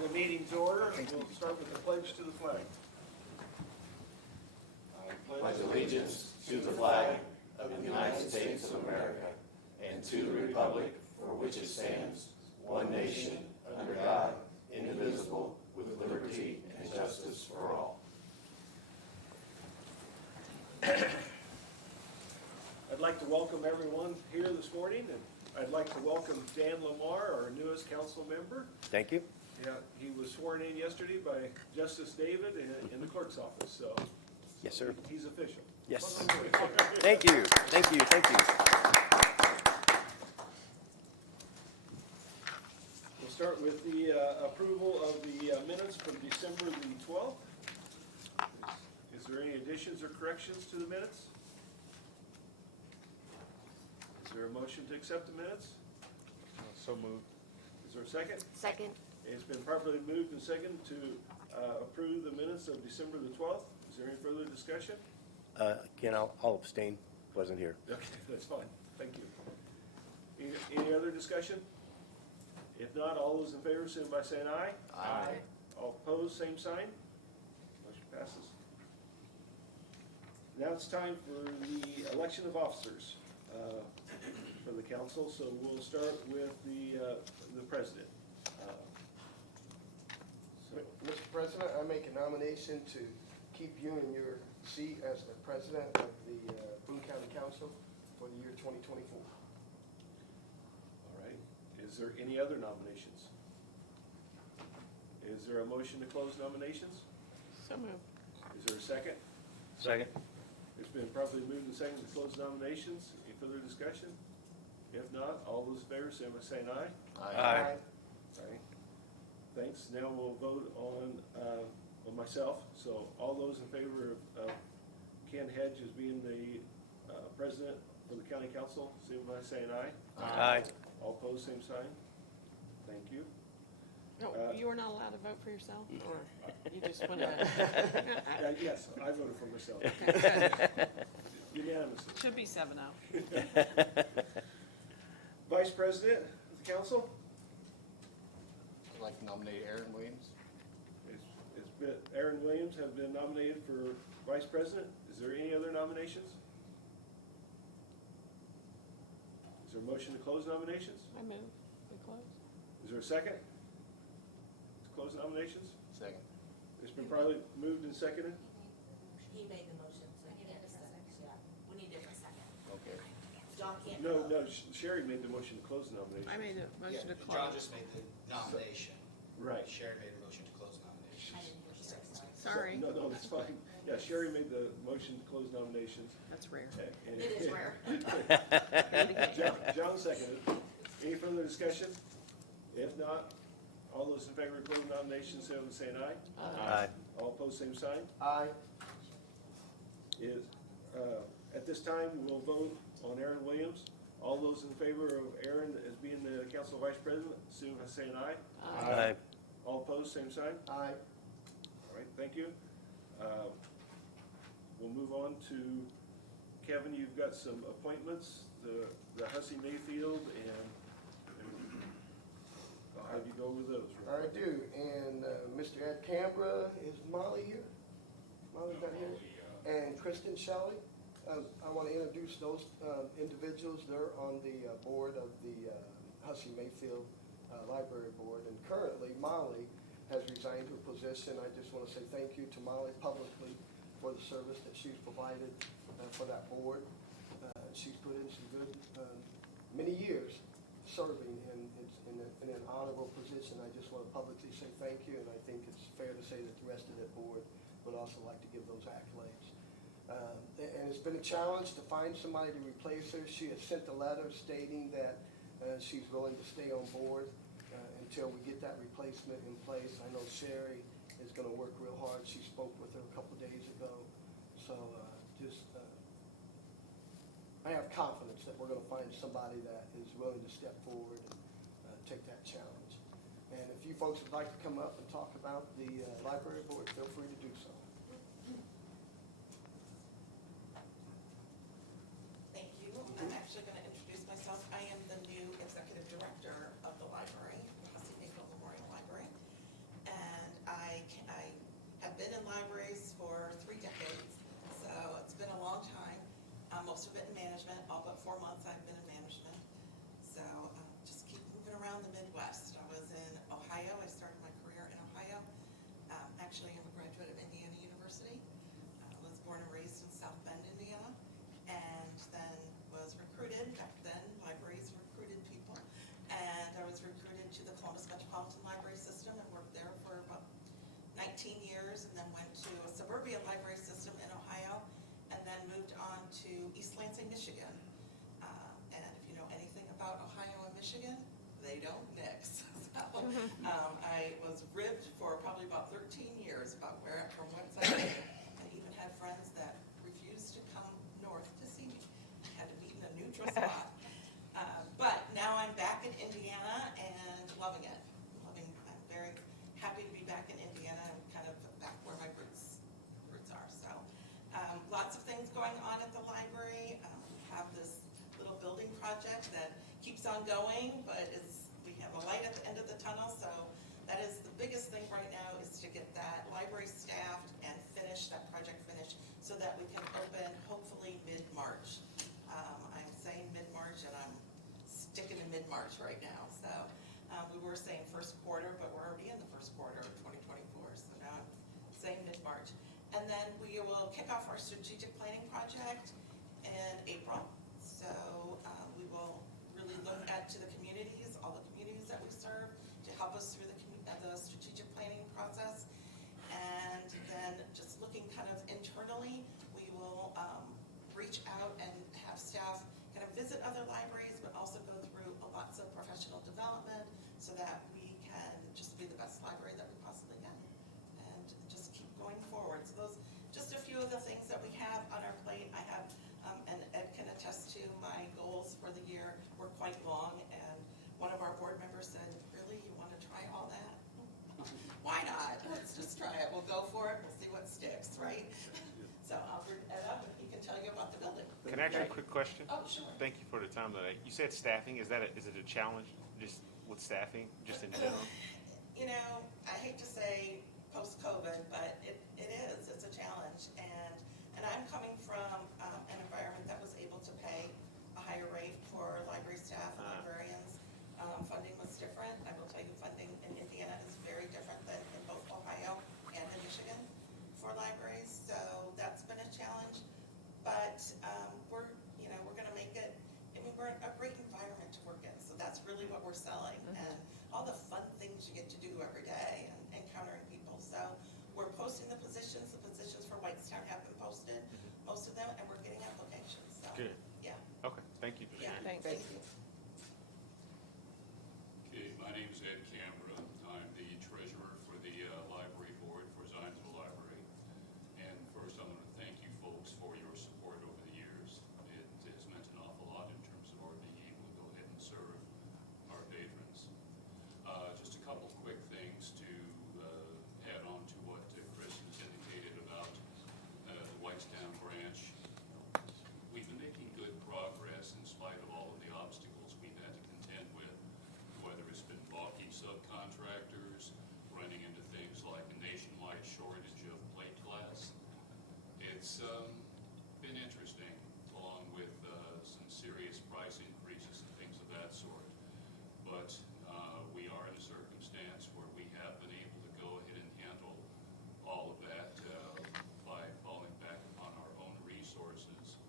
Call the meeting to order. We'll start with the pledge to the flag. I pledge allegiance to the flag of the United States of America and to the republic for which it stands, one nation, under God, indivisible, with liberty and justice for all. I'd like to welcome everyone here this morning, and I'd like to welcome Dan Lamar, our newest council member. Thank you. Yeah, he was sworn in yesterday by Justice David in the clerk's office, so. Yes, sir. He's official. Yes. Thank you. Thank you. Thank you. We'll start with the approval of the minutes from December the 12th. Is there any additions or corrections to the minutes? Is there a motion to accept the minutes? So moved. Is there a second? Second. It's been properly moved and seconded to approve the minutes of December the 12th. Is there any further discussion? Again, I'll abstain. Wasn't here. Okay, that's fine. Thank you. Any other discussion? If not, all those in favor, signify by saying aye. Aye. All opposed, same sign. Motion passes. Now it's time for the election of officers for the council. So we'll start with the president. Mr. President, I make a nomination to keep you in your seat as the president of the Boone County Council for the year 2024. All right. Is there any other nominations? Is there a motion to close nominations? So moved. Is there a second? Second. It's been properly moved and seconded to close nominations. Any further discussion? If not, all those in favor, say by saying aye. Aye. All right. Thanks. Now we'll vote on myself. So all those in favor of Ken Hedge as being the president for the county council, signify by saying aye. Aye. All opposed, same sign. Thank you. No, you were not allowed to vote for yourself, or you just went ahead? Yes, I voted for myself. Unanimously. Should be 7-0. Vice President of the council? I'd like to nominate Aaron Williams. It's been, Aaron Williams have been nominated for vice president. Is there any other nominations? Is there a motion to close nominations? I move. We close. Is there a second? To close nominations? Second. It's been probably moved and seconded. He made the motion, so he did a second, yeah. We need it for a second. Okay. John can't. No, vote. Sherry made the motion to close the nominations. I made a motion to John close. just made the nomination. Right. Sherry made a motion to close nominations. I didn't hear you say sorry. Sorry. No, that's fine. Yeah, Sherry made the motion to close nominations. That's rare. And- It is rare. John seconded. Any further discussion? If not, all those in favor of closing nominations, say by saying aye. Aye. All opposed, same sign. Aye. At this time, we'll vote on Aaron Williams. All those in favor of Aaron as being the council vice president, signify by saying aye. Aye. All opposed, same sign. Aye. All right, thank you. We'll move on to Kevin. You've got some appointments, the Hussey Mayfield, and I'll have you go over those. I do, and Mr. Ed Canberra, is Molly here? Molly's not here? And Kristen Shelley. I want to introduce those individuals. They're on the board of the Hussey Mayfield Library Board, and currently Molly has resigned her position. I just want to say thank you to Molly publicly for the service that she's provided for that board. She's put in some good, many years serving in an honorable position. I just want to publicly say thank you, and I think it's fair to say that the rest of that board would also like to give those accolades. And it's been a challenge to find somebody to replace her. She has sent a letter stating that she's willing to stay on board until we get that replacement in place. I know Sherry is going to work real hard. She spoke with her a couple days ago. So I have confidence that we're going to find somebody that is willing to step forward and take that challenge. And if you folks would like to come up and talk about the library board, feel free to do so. Thank you. I'm actually going to introduce myself. I am the new executive director of the library, Hussey Mayfield Memorial Library. 19 years and then went to a suburban library system in Ohio and then moved on to East Lansing, Michigan. And if you know anything about Ohio and Michigan, they don't mix. So I was ribbed for probably about 13 years about from whence I came. I even had friends that refused to come north to see me. I had to meet in a neutral spot. But now I'm back in Indiana and loving it. I'm very happy to be back in Indiana and kind of back where my roots are. So lots of things going on at the library. We have this little building project that keeps on going, but we have a light at the end of the tunnel. So that is the biggest thing right now, is to get that library staffed and that project finished so that we can open hopefully mid-March. I'm saying mid-March and I'm sticking to mid-March right now. So we were saying first quarter, but we're already in the first quarter of 2024. So now I'm saying mid-March. And then we will kick off our strategic planning project in April. So we will really look to the communities, all the communities that we serve, to help us through the strategic planning process. And then just looking kind of internally, we will reach out and have staff kind of visit other libraries, but also go through lots of professional development so that we can just be the best library that we possibly can and just keep going forward. So those just a few of the things that we have on our plate. I have, and Ed can attest to, my goals for the year were quite long, and one of our board members said, really, you want to try all that? Why not? Let's just try it. We'll go for it. We'll see what sticks, right? So I'll bring Ed up and he can tell you about the building. Can I ask you a quick question? Oh, sure. Thank you for the time today. You said staffing. Is it a challenge just with staffing, just in general? You know, I hate to say post-COVID, but it is. It's a challenge. And I'm coming from an environment that was able to pay a higher rate for library staff and librarians. Funding was different. I will tell you, funding in Indiana is very different than in both Ohio and in Michigan for libraries. So that's been a challenge. But we're going to make it. I mean, we're a great environment to work in. So that's really what we're selling, and all the fun things you get to do every day, and encountering people. So we're posting the positions. The positions for Whitestown have been posted, most of them, and we're getting applications. So, Good. yeah. Okay. Thank you. Yeah. Thanks. Thank you. Okay, my name is Ed Cambra. I'm the treasurer for the library board for Zionsville Library. And first, I want to thank you folks for your support over the years. It has meant an awful lot in terms of our being able to go ahead and serve our patrons. Just a couple quick things to add on to what Chris has indicated about the Whitestown branch. We've been making good progress in spite of all of the obstacles we've had to contend with, whether it's been balky subcontractors, running into things like a nationwide shortage of plate glass. It's been interesting, along with some serious price increases and things of that sort. But we are in a circumstance where we have been able to go ahead and handle all of that by falling back upon our own resources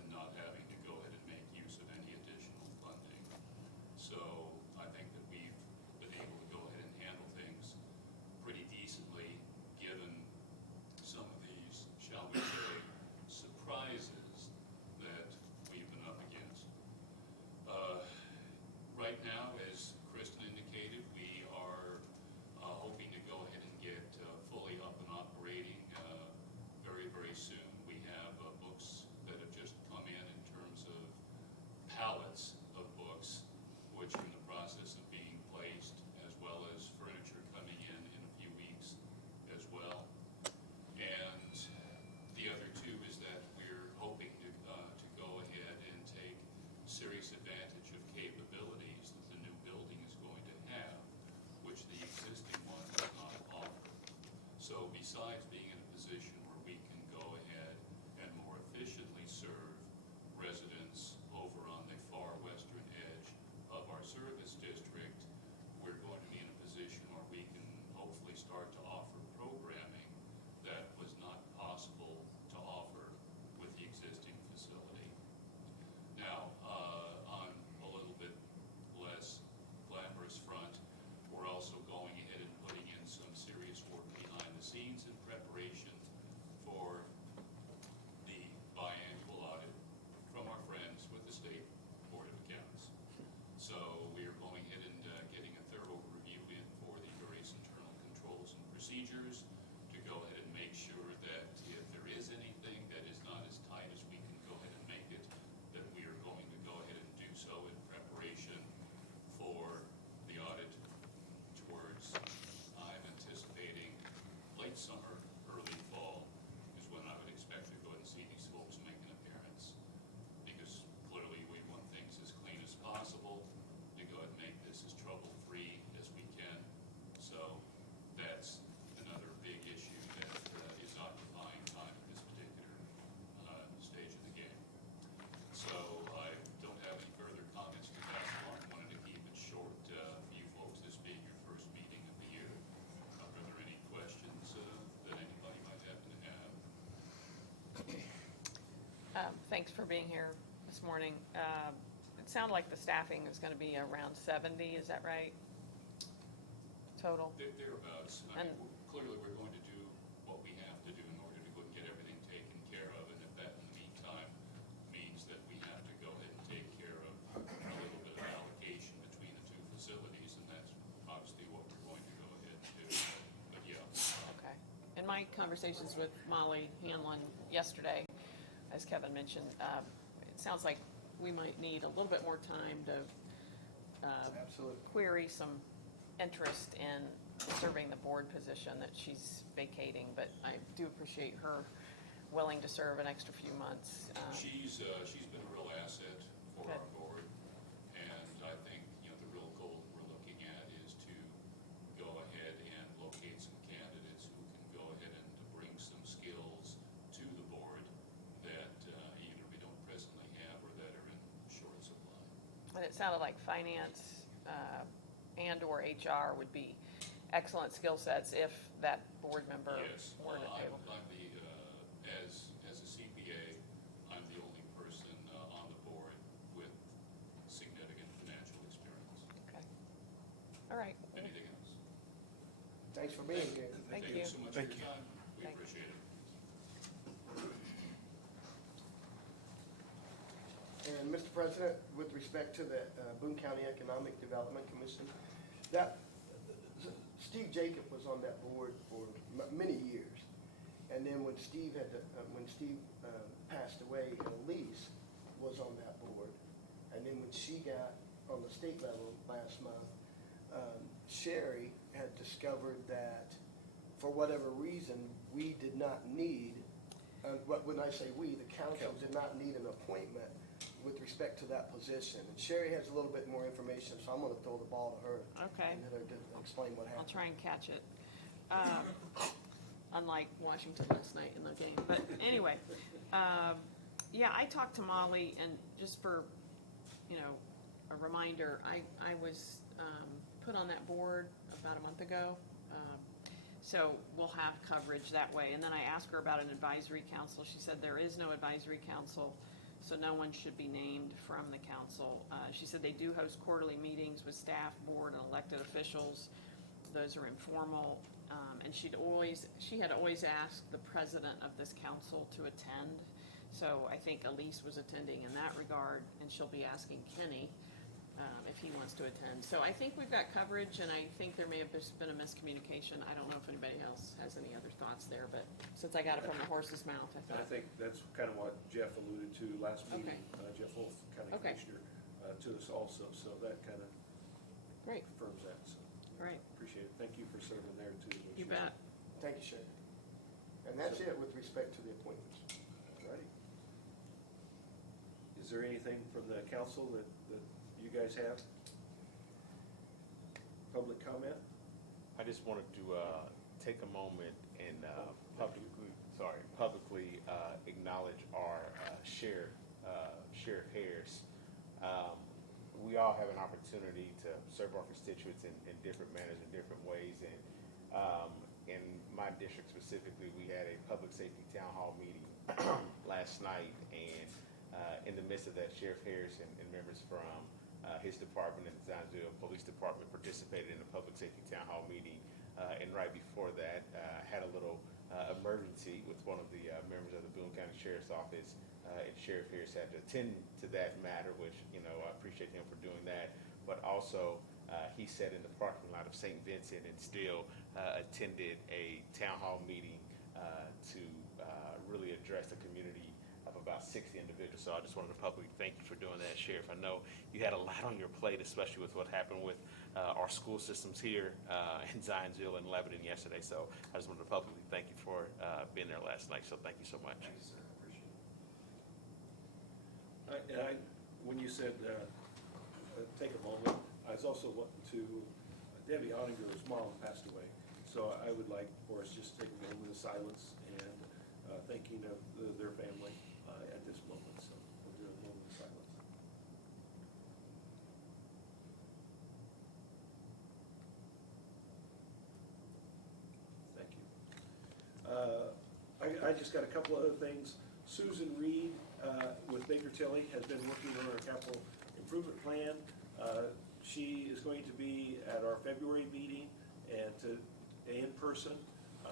and not having to go ahead and make use of any additional funding. So I think that we've been able to go ahead and handle things pretty decently, given some of these, shall we say, surprises that we've been up against. Right now, as Kristen indicated, we are hoping to go ahead and get fully up and operating very, very soon. We have books that have just come in terms of pallets of books, which are in the process of being placed, as well as furniture coming in a few weeks as well. And the other two is that we're hoping to go ahead and take serious advantage of capabilities that the new building is going to have, which the existing one does not offer. So besides being in a position where we can go ahead and more efficiently serve residents over on the far western edge of our service district, we're going to be in a position where we can hopefully start to offer programming that was not possible to offer with the existing facility. Now, on a little bit less glamorous front, we're also going ahead and putting in some serious work behind the scenes thanks for being here this morning. It sounded like the staffing is gonna be around 70, is that right? Total? Thereabouts. I mean, clearly, we're going to do what we have to do in order to go and get everything taken care of, and if that in the meantime means that we have to go ahead and take care of a little bit of allocation between the two facilities, and that's obviously what we're going to go ahead and do. But yeah. Okay. In my conversations with Molly Hanlon yesterday, as Kevin mentioned, it sounds like we might need a little bit more time to Absolutely. query some interest in serving the board position that she's vacating, but I do appreciate her willing to serve an extra few months. She's been a real asset for Good. our board, and I think, the real goal we're looking at is to go ahead and locate some candidates who can go ahead and to bring some skills to the board that either we don't presently have or that are in short supply. And it sounded like finance and/or HR would be excellent skill sets if that board member Yes, weren't I'm available. as a CPA, I'm the only person on the board with significant financial experience. Okay. All right. Anything else? Thanks for being here. Thank you you. so much for Thank your time. We Thank you. appreciate it. And Mr. President, with respect to the Boone County Economic Development Commission, that, Steve Jacob was on that board for many years. And then when Steve passed away, Elise was on that board. And then when she got on the state level last month, Sherry had discovered that for whatever reason, we did not need, when I say we, the council did not need an appointment with respect to that position. And Sherry has a little bit more information, so I'm gonna throw the ball to her. Okay. And let her explain what I'll happened. try and catch it. Unlike Washington last night in the game. But anyway, yeah, I talked to Molly, and just for, a reminder, I was put on that board about a month ago. So we'll have coverage that way. And then I asked her about an advisory council. She said there is no advisory council, so no one should be named from the council. She said they do host quarterly meetings with staff, board, and elected officials. Those are informal. And she had always asked the president of this council to attend. So I think Elise was attending in that regard, and she'll be asking Kenny if he wants to attend. So I think we've got coverage, and I think there may have just been a miscommunication. I don't know if anybody else has any other thoughts there, but since I got it from the horse's mouth, I And thought. I think that's kind of what Jeff alluded to last meeting. Okay. Jeff Wolf, County Okay. Commissioner, to us also, so that kind of Great, confirms that, so all right, appreciate it. Thank you for serving there too. you bet. Thank you, Sherry. And that's it with respect to the appointments. All righty. Is there anything from the council that you guys have? Public comment? I just wanted to take a moment and publicly acknowledge our Sheriff Harris. We all have an opportunity to serve our constituents in different manners, in different ways, and in my district specifically, we had a public safety town hall meeting last night, and in the midst of that, Sheriff Harris and members from his department and the Zionsville Police Department participated in a public safety town hall meeting, and right before that, had a little emergency with one of the members of the Boone County Sheriff's Office, and Sheriff Harris had to attend to that matter, which, I appreciate him for doing that, but also he sat in the parking lot of St. Vincent and still attended a town hall meeting to really address the community of about 60 individuals. So I just wanted to publicly thank you for doing that, Sheriff. I know you had a lot on your plate, especially with what happened with our school systems here in Zionsville and Lebanon yesterday. So I just wanted to publicly thank you for being there last night. So thank you so much. Thank you, sir. I appreciate it. When you said take a moment, I was also wanting to, Debbie Ottinger's mom passed away. So I would like for us just to take a moment of silence and thinking of their family at this moment. So we'll do a moment of silence. Thank you. I just got a couple other things. Susan Reed with Baker Tilly has been working on our capital improvement plan. She is going to be at our February meeting and in person.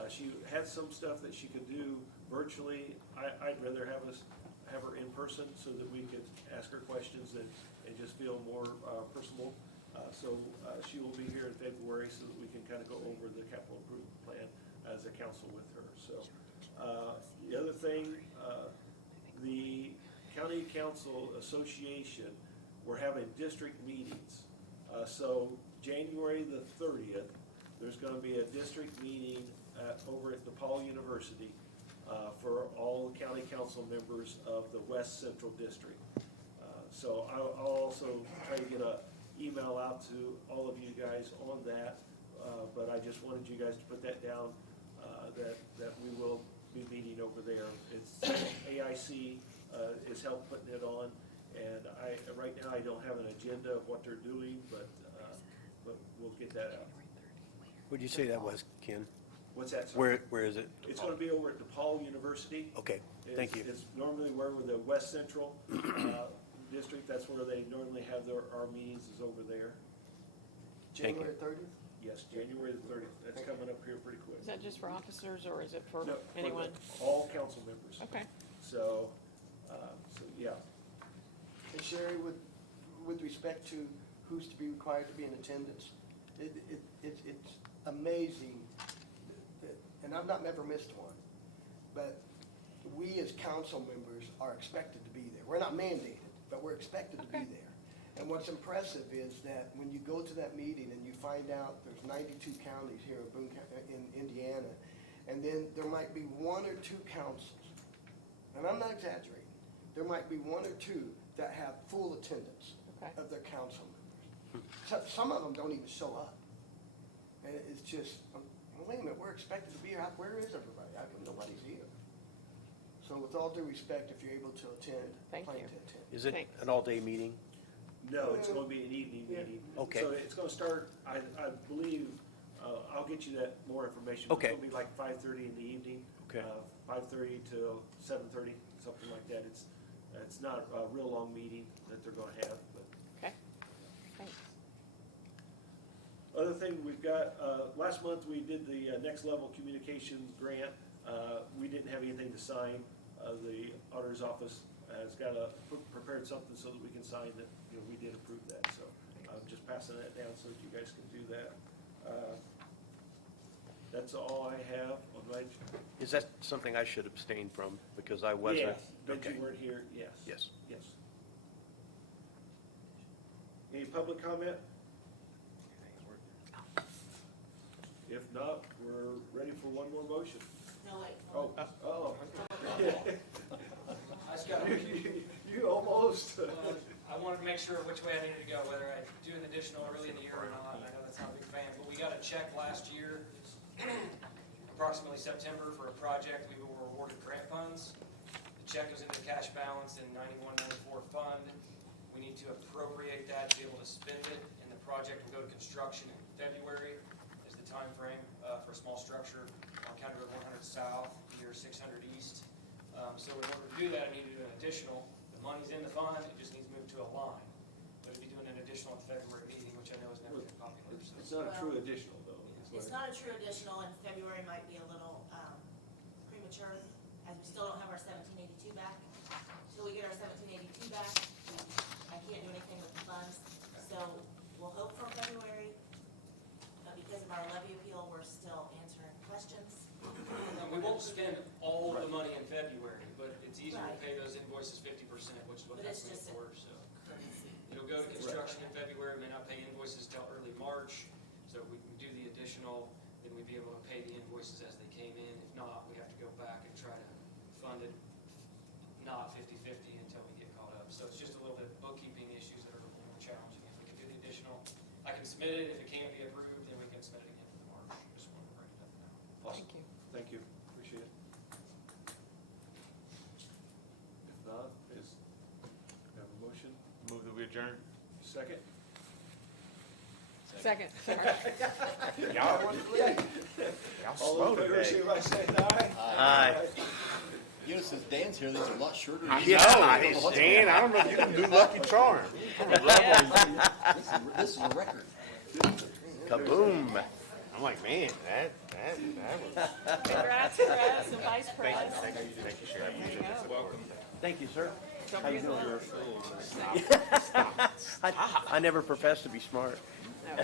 She had some stuff that she could do virtually. I'd rather have her in person so that we could ask her questions and just feel more personable. So she will be here in February so that we can kind of go over the capital improvement plan as a council with her. So the other thing, the County Council Association, we're having district meetings. So January the 30th, there's going to be a district meeting over at DePaul University for all county council members of the West Central District. So I'll also try to get an email out to all of you guys on that, but I just wanted you guys to put that down, that we will be meeting over there. It's AIC is help putting it on, and right now I don't have an agenda of what they're doing, but we'll get that out. What'd you say that was, Ken? What's that? Sorry? Where is it? It's gonna be over at DePaul University. Okay, thank you. It's normally where the West Central District, that's where they normally have our meetings, is over there. Thank you. January 30th? Yes, January the 30th. That's coming up here pretty quick. Is that just for officers or is it for No, anyone? All council members. Okay. So, yeah. And Sherry, with respect to who's to be required to be in attendance, it's amazing, and I've never missed one, but we as council members are expected to be there. We're not mandated, but we're expected to be there. And what's impressive is that when you go to that meeting and you find out there's 92 counties here in Boone in Indiana, and then there might be one or two councils, and I'm not exaggerating, there might be one or two that have full attendance of their council members. Some of them don't even show up. And it's just, well, wait a minute, we're expected to be here. Where is everybody? How come nobody's here? So with all due respect, if you're able to attend, Thank plan you. to attend. Is it Thanks. an all-day meeting? No, it's gonna be an evening meeting. Okay. So it's gonna start, I believe, I'll get you that more information. Okay. It's gonna be like 5:30 in the evening. Okay. 5:30 till 7:30, something like that. It's not a real long meeting that they're gonna have, but. Okay, thanks. Other thing we've got, last month we did the Next Level Communications Grant. We didn't have anything to sign. The auditor's office has prepared something so that we can sign that, we did approve that. So I'm just passing that down so that you guys can do that. That's all I have on my. Is that something I should abstain from because I wasn't? Yes, but Okay. you weren't here, yes. Yes. Yes. Any public comment? If not, we're ready for one more motion. No, wait. Oh. I just got, You almost. I wanted to make sure which way I needed to go, whether I do an additional early in the year or not. I know that's not a big fan, but we got a check last year, approximately September, for a project. We were awarded grant funds. The check goes into the cash balance in 91-94 fund. We need to appropriate that to be able to spend it, and the project will go to construction in February is the time frame for a small structure on County Road 100 South, near 600 East. So in order to do that, I need to do an additional. The money's in the fund, it just needs to move to a line. But if you're doing an additional at the February meeting, which I know is never been popular, so. It's not a true additional though. It's not a true additional, and February might be a little premature, as we still don't have our 1782 back. Till we get our 1782 back, I can't do anything with the funds. So we'll hope for February, but because of our levy appeal, we're still answering questions. We won't spend all the money in February, but it's easier to Right. pay those invoices 50%, which is what But that's it's made just for, so. It'll go to construction in February, may not pay invoices till early March, so if we can do the additional, then we'd be able to pay the invoices as they came in. If not, we have to go back and try to fund it, not 50/50 until we get caught up. So it's just a little bit of bookkeeping issues that are a little more challenging. If we can do the additional, I can submit it. If it can't be approved, then we can submit it again for March. Just wanted to bring it up now. Awesome. Thank you. Thank you, appreciate it. If not, have a motion, Move that we adjourn. second? Second, sorry. Y'all All slow in favor, today. say by saying aye. Aye. You know, since Dan's here, these are a lot shorter. I than- know, Dan, I don't know if you can do Lucky Charm. This is a record. Kaboom. I'm like, man, that was, Congrats, Press and Vice thank you, Press. thank you, Sheriff. I appreciate the support. Thank you, sir. Don't How you forget doing, the sir? I never professed to be smart. No.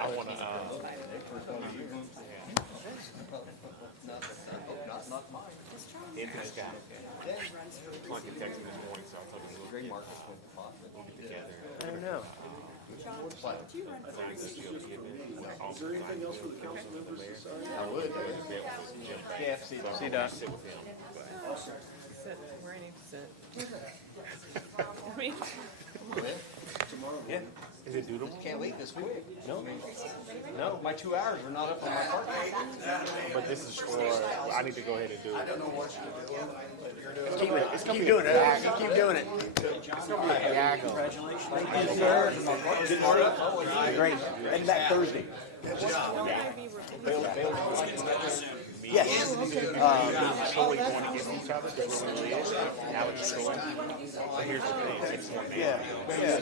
I wanna, Not mine. in the sky. Like in Texas this morning, so I told him, we'll Greg get Marcus went to Boston. together. I don't know. Is there anything else for the council members to sign? I would, Yeah, see Doc. sit with him. Sit where I need to sit. I mean, Yeah. Is it doodle? Can't leave this quick. No. No. My 2 hours are not up on my part. But this is for, I need to go ahead and do it. Keep it. Keep doing it. Keep doing it. Thank you, sir. Great. And back Thursday. Yes. Totally going against each other, because we're really is. Alex is going. But here's the thing, it's one man. Yeah. Yeah.